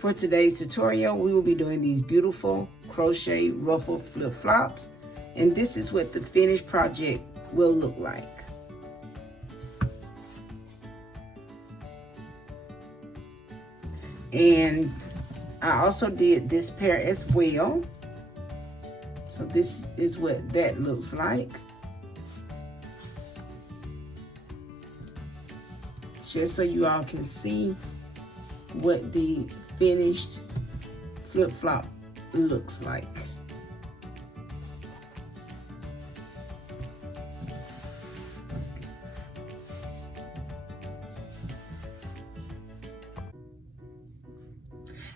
For today's tutorial, we will be doing these beautiful crochet ruffle flip-flops, and this is what the finished project will look like. And I also did this pair as well. So this is what that looks like. Just so you all can see what the finished flip-flop looks like.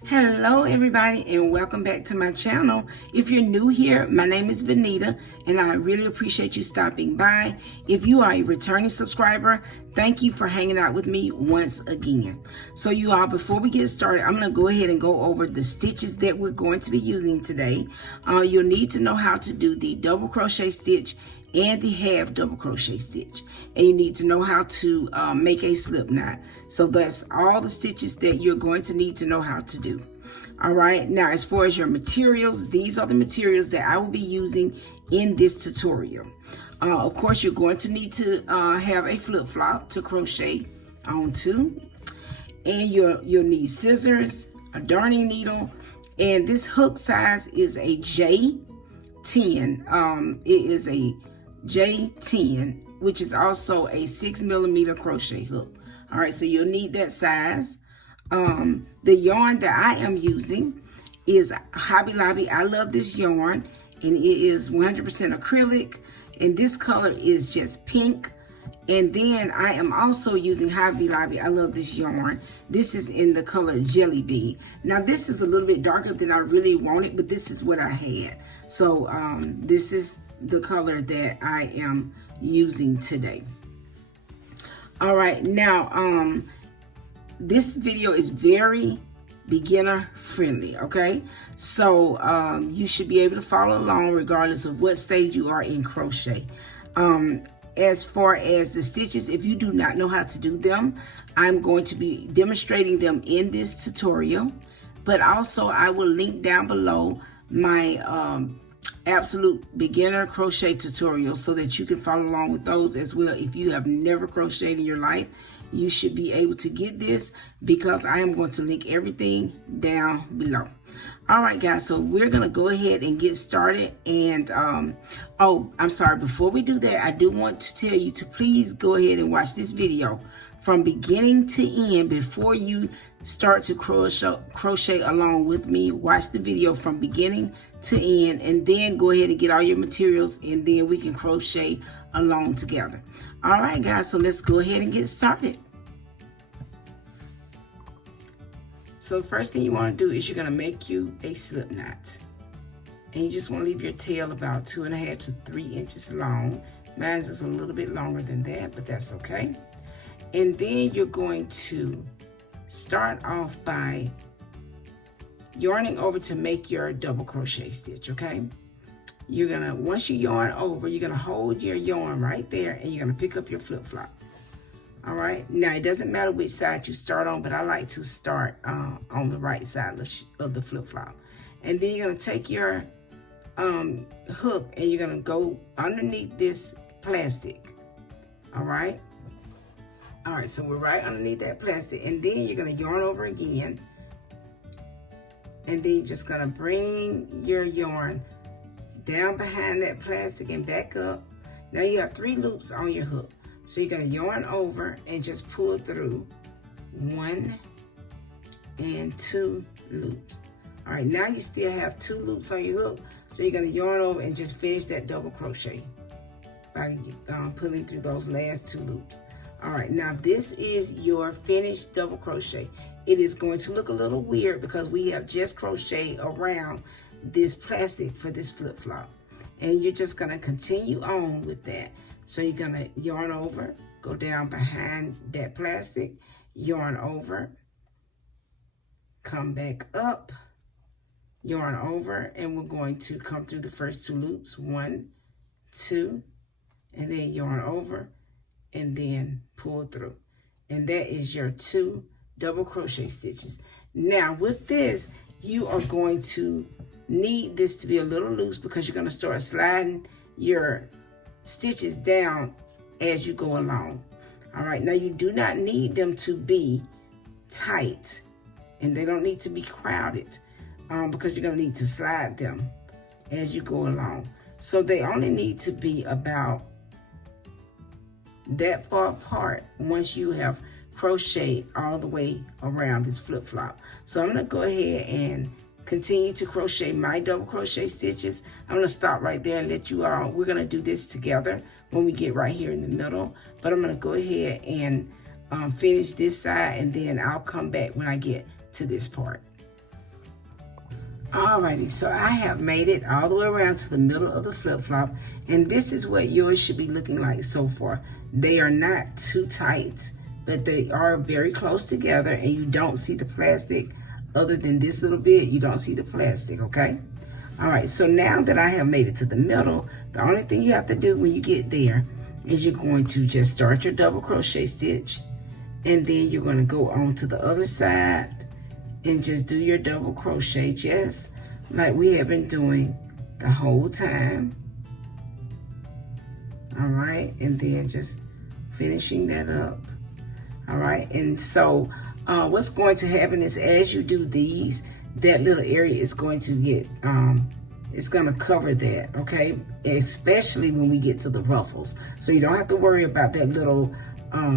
Hello everybody, and welcome back to my channel. If you're new here, my name is Vanita and I really appreciate you stopping by. If you are a returning subscriber, thank you for hanging out with me once again. So you all, before we get started, I'm going to go ahead and go over the stitches that we're going to be using today. You'll need to know how to do the double crochet stitch and the half double crochet stitch, and you need to know how to make a slip knot. So that's all the stitches that you're going to need to know how to do. All right, now as far as your materials, these are the materials that I will be using in this tutorial. Of course, you're going to need to have a flip-flop to crochet onto, and you'll need scissors, a darning needle, and this hook size is a J10. It is a J10, which is also a 6mm crochet hook. All right, so you'll need that size. The yarn that I am using is Hobby Lobby. I love this yarn, and it is 100% acrylic, and this color is just pink. And then I am also using Hobby Lobby. I love this yarn. This is in the color Jelly Bean. Now this is a little bit darker than I really wanted, but this is what I had. So this is the color that I am using today. All right, now this video is very beginner friendly, okay? So you should be able to follow along regardless of what stage you are in crochet. As far as the stitches, if you do not know how to do them, I'm going to be demonstrating them in this tutorial, but also I will link down below my absolute beginner crochet tutorial so that you can follow along with those as well. If you have never crocheted in your life, you should be able to get this because I am going to link everything down below. All right, guys, so we're going to go ahead and get started. And oh, I'm sorry, before we do that, I do want to tell you to please go ahead and watch this video from beginning to end before you start to crochet along with me. Watch the video from beginning to end, and then go ahead and get all your materials, and then we can crochet along together. All right, guys, so let's go ahead and get started. So the first thing you want to do is you're going to make you a slip knot, and you just want to leave your tail about 2.5 to 3 inches long. Mine is a little bit longer than that, but that's okay. And then you're going to start off by yarning over to make your double crochet stitch, okay? You're gonna, once you yarn over, you're gonna hold your yarn right there, and you're gonna pick up your flip-flop. All right, now it doesn't matter which side you start on, but I like to start on the right side of the flip-flop. And then you're gonna take your hook, and you're gonna go underneath this plastic. All right, so we're right underneath that plastic, and then you're gonna yarn over again. And then you're just gonna bring your yarn down behind that plastic and back up. Now you have 3 loops on your hook. So you're gonna yarn over and just pull through 1 and 2 loops. All right, now you still have 2 loops on your hook. So you're gonna yarn over and just finish that double crochet by pulling through those last 2 loops. All right, now this is your finished double crochet. It is going to look a little weird because we have just crocheted around this plastic for this flip-flop. And you're just gonna continue on with that. So you're gonna yarn over, go down behind that plastic, yarn over, come back up, yarn over, and we're going to come through the first 2 loops, 1, 2, and then yarn over, and then pull through. And that is your 2 double crochet stitches. Now with this, you are going to need this to be a little loose because you're going to start sliding your stitches down as you go along. All right, now you do not need them to be tight, and they don't need to be crowded because you're going to need to slide them as you go along. So they only need to be about that far apart once you have crocheted all the way around this flip-flop. So I'm going to go ahead and continue to crochet my double crochet stitches. I'm going to stop right there and let you all, we're going to do this together when we get right here in the middle. But I'm going to go ahead and finish this side, and then I'll come back when I get to this part. Alrighty, so I have made it all the way around to the middle of the flip-flop, and this is what yours should be looking like so far. They are not too tight, but they are very close together, and you don't see the plastic. Other than this little bit, you don't see the plastic, okay? All right, so now that I have made it to the middle, the only thing you have to do when you get there is you're going to just start your double crochet stitch, and then you're going to go on to the other side and just do your double crochet just like we have been doing the whole time. All right, and then just finishing that up. All right, and so what's going to happen is as you do these, that little area is going to get, it's going to cover that, okay? Especially when we get to the ruffles. So you don't have to worry about that little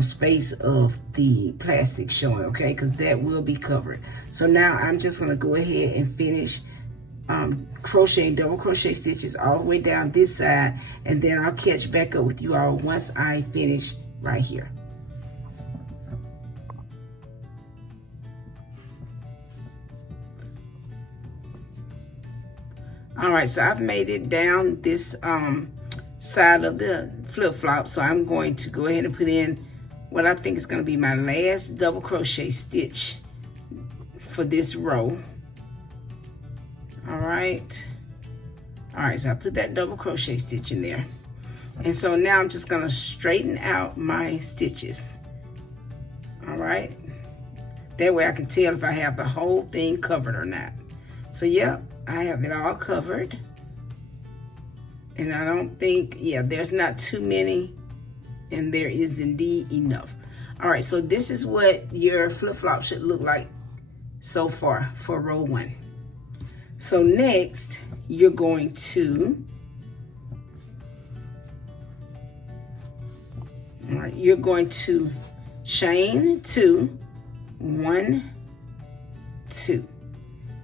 space of the plastic showing, okay? Because that will be covered. So now I'm just going to go ahead and finish crocheting double crochet stitches all the way down this side, and then I'll catch back up with you all once I finish right here. All right, so I've made it down this side of the flip-flop, so I'm going to go ahead and put in what I think is going to be my last double crochet stitch for this row. All right, so I put that double crochet stitch in there, and so now I'm just going to straighten out my stitches. All right, that way I can tell if I have the whole thing covered or not. So yep, I have it all covered, and I don't think, yeah, there's not too many, and there is indeed enough. All right, so this is what your flip-flop should look like so far for row 1. So next, you're going to, all right, you're going to chain 2, 1, 2.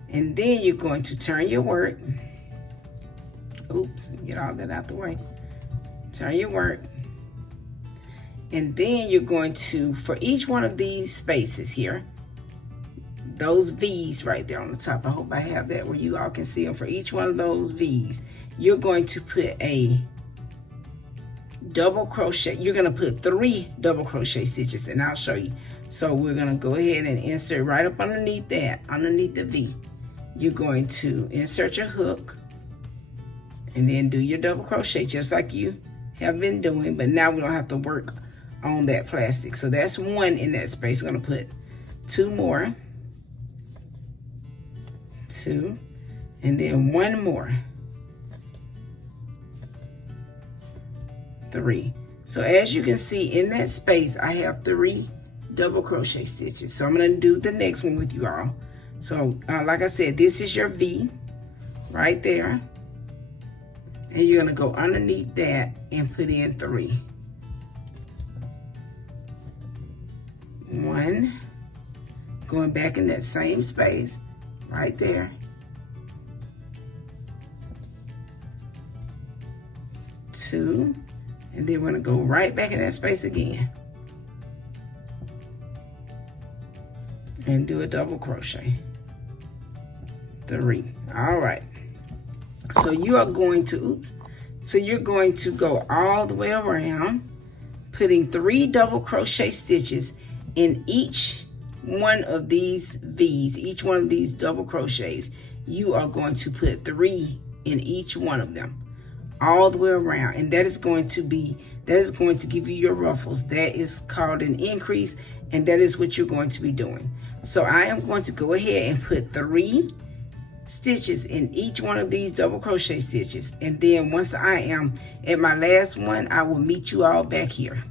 And then you're going to turn your work. Oops, get all that out the way. Turn your work. And then you're going to, for each one of these spaces here, those V's right there on the top, I hope I have that where you all can see them. For each one of those V's, you're going to put a double crochet. You're going to put 3 double crochet stitches, and I'll show you. So we're going to go ahead and insert right up underneath that, underneath the V. You're going to insert your hook and then do your double crochet just like you have been doing, but now we don't have to work on that plastic. So that's 1 in that space. We're going to put 2 more, 2, and then 1 more, 3. So as you can see in that space, I have 3 double crochet stitches. So I'm going to do the next one with you all. So like I said, this is your V right there, and you're going to go underneath that and put in 3. 1, going back in that same space right there. 2, and then we're going to go right back in that space again and do a double crochet. 3. All right, so you are going to, so you're going to go all the way around, putting 3 double crochet stitches in each one of these V's, each one of these double crochets. You are going to put 3 in each one of them, all the way around, and that is going to give you your ruffles. That is called an increase, and that is what you're going to be doing. So I am going to go ahead and put 3 stitches in each one of these double crochet stitches, and then once I am at my last one, I will meet you all back here.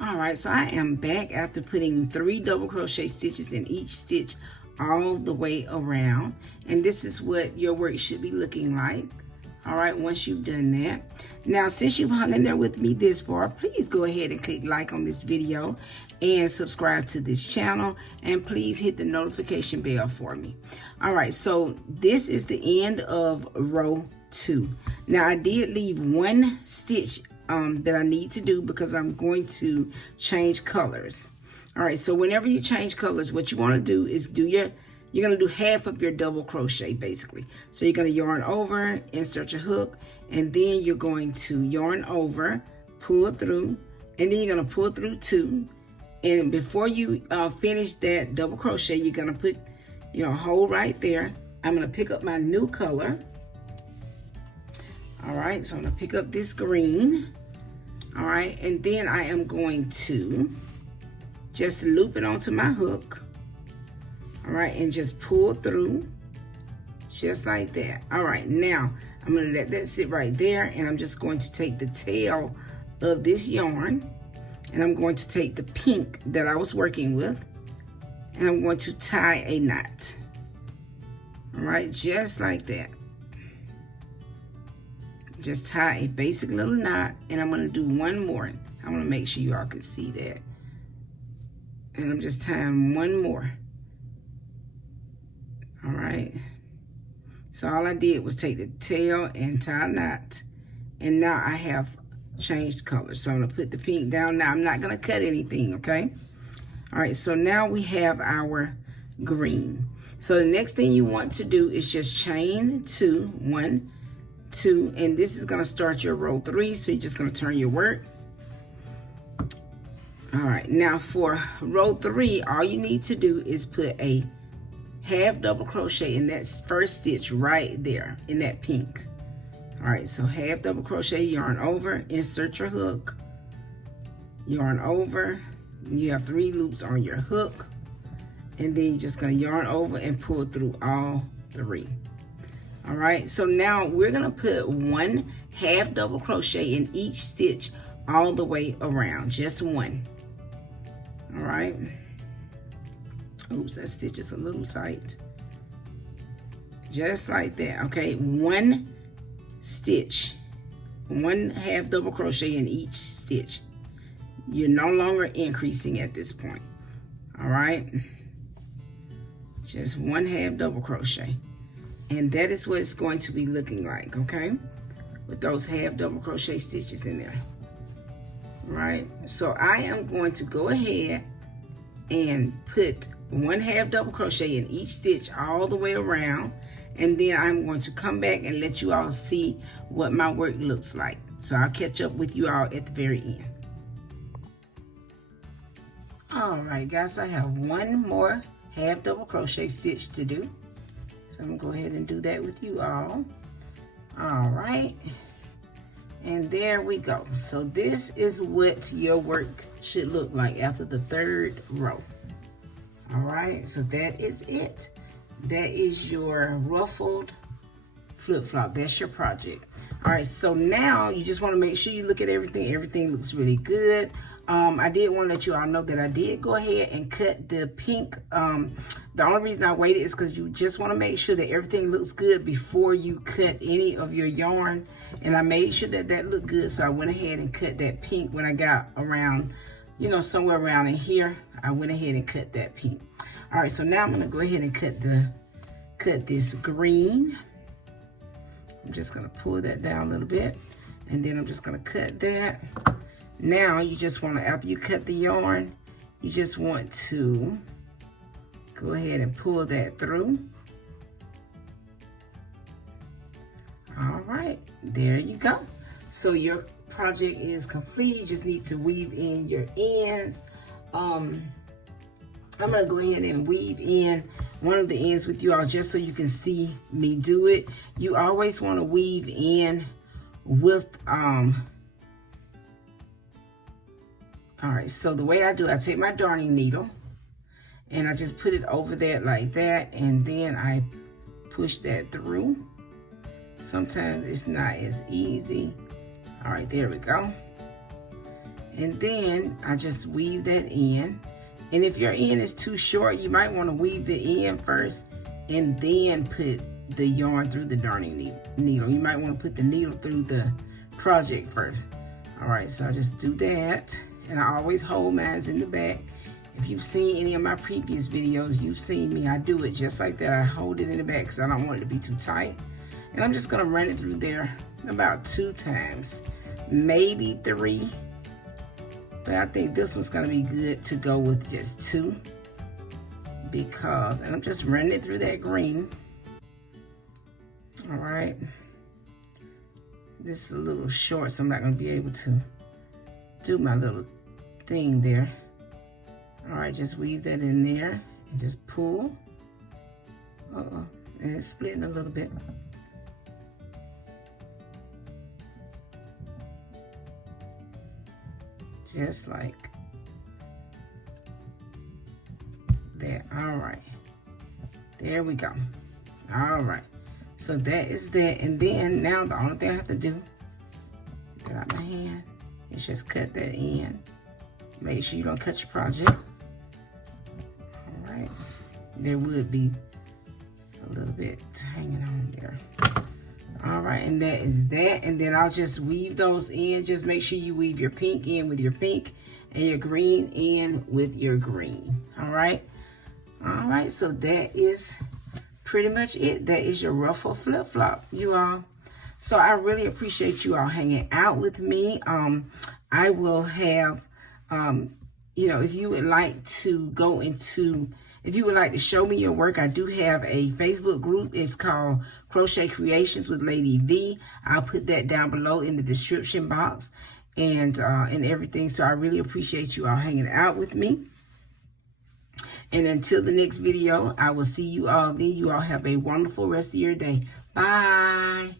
All right, so I am back after putting 3 double crochet stitches in each stitch all the way around, and this is what your work should be looking like. All right, once you've done that. Now, since you've hung in there with me this far, please go ahead and click like on this video and subscribe to this channel, and please hit the notification bell for me. All right, so this is the end of row 2. Now, I did leave 1 stitch that I need to do because I'm going to change colors. All right, so whenever you change colors, what you want to do is you're going to do half of your double crochet basically. So you're going to yarn over, insert your hook, and then you're going to yarn over, pull through, and then you're going to pull through 2. And before you finish that double crochet, you're going to put, hold right there. I'm going to pick up my new color. All right, so I'm going to pick up this green. All right, and then I am going to just loop it onto my hook. All right, and just pull through just like that. All right, now I'm going to let that sit right there, and I'm just going to take the tail of this yarn, and I'm going to take the pink that I was working with, and I'm going to tie a knot. All right, just like that. Just tie a basic little knot, and I'm going to do one more. I want to make sure you all can see that. And I'm just tying one more. All right. So all I did was take the tail and tie a knot, and now I have changed colors. So I'm going to put the pink down. Now I'm not going to cut anything, okay? All right, so now we have our green. So the next thing you want to do is just chain 2, 1, 2, and this is going to start your row 3. So you're just going to turn your work. All right, now for row 3, all you need to do is put a half double crochet in that first stitch right there in that pink. All right, so half double crochet, yarn over, insert your hook, yarn over. You have 3 loops on your hook, and then you're just going to yarn over and pull through all 3. All right, so now we're going to put 1 half double crochet in each stitch all the way around, just 1. All right. Oops, that stitch is a little tight. Just like that, okay? 1 stitch, 1 half double crochet in each stitch. You're no longer increasing at this point. All right? Just 1 half double crochet. And that is what it's going to be looking like, okay? With those half double crochet stitches in there. Right? So I am going to go ahead and put 1 half double crochet in each stitch all the way around, and then I'm going to come back and let you all see what my work looks like. So I'll catch up with you all at the very end. All right, guys, I have 1 more half double crochet stitch to do, so I'm gonna go ahead and do that with you all. All right, and there we go. So this is what your work should look like after the 3rd row. All right, so that is it. That is your ruffled flip-flop. That's your project. All right, so now you just want to make sure you look at everything. Everything looks really good. I did want to let you all know that I did go ahead and cut the pink. The only reason I waited is because you just want to make sure that everything looks good before you cut any of your yarn. And I made sure that that looked good, so I went ahead and cut that pink when I got around, somewhere around in here. I went ahead and cut that pink. All right, so now I'm going to go ahead and cut this green. I'm just going to pull that down a little bit, and then I'm just going to cut that. Now you just want to, after you cut the yarn, you just want to go ahead and pull that through. All right, there you go. So your project is complete. You just need to weave in your ends. I'm gonna go ahead and weave in one of the ends with you all just so you can see me do it. You always want to weave in with, all right, so the way I do, I take my darning needle and I just put it over that like that, and then I push that through. Sometimes it's not as easy. All right, there we go. And then I just weave that in. And if your end is too short, you might want to weave the end first and then put the yarn through the darning needle. You might want to put the needle through the project first. All right, so I just do that. And I always hold mine in the back. If you've seen any of my previous videos, you've seen me. I do it just like that. I hold it in the back because I don't want it to be too tight. And I'm just going to run it through there about 2 times, maybe 3. But I think this one's going to be good to go with just 2. Because, and I'm just running it through that green. All right. This is a little short, so I'm not going to be able to do my little thing there. All right, just weave that in there and just pull. Uh-oh, and it's splitting a little bit. Just like that. All right, there we go. All right, so that is that. And then now the only thing I have to do, get out my hand, is just cut that in. Make sure you don't cut your project. All right, there would be a little bit hanging on there. All right, and that is that. And then I'll just weave those in. Just make sure you weave your pink in with your pink and your green in with your green. All right. All right, so that is pretty much it. That is your ruffle flip-flop, you all. So I really appreciate you all hanging out with me. I will have, you know, if you would like to go into, if you would like to show me your work, I do have a Facebook group. It's called Crochet Creations with Lady V. I'll put that down below in the description box and everything. So I really appreciate you all hanging out with me. And until the next video, I will see you all then. You all have a wonderful rest of your day. Bye.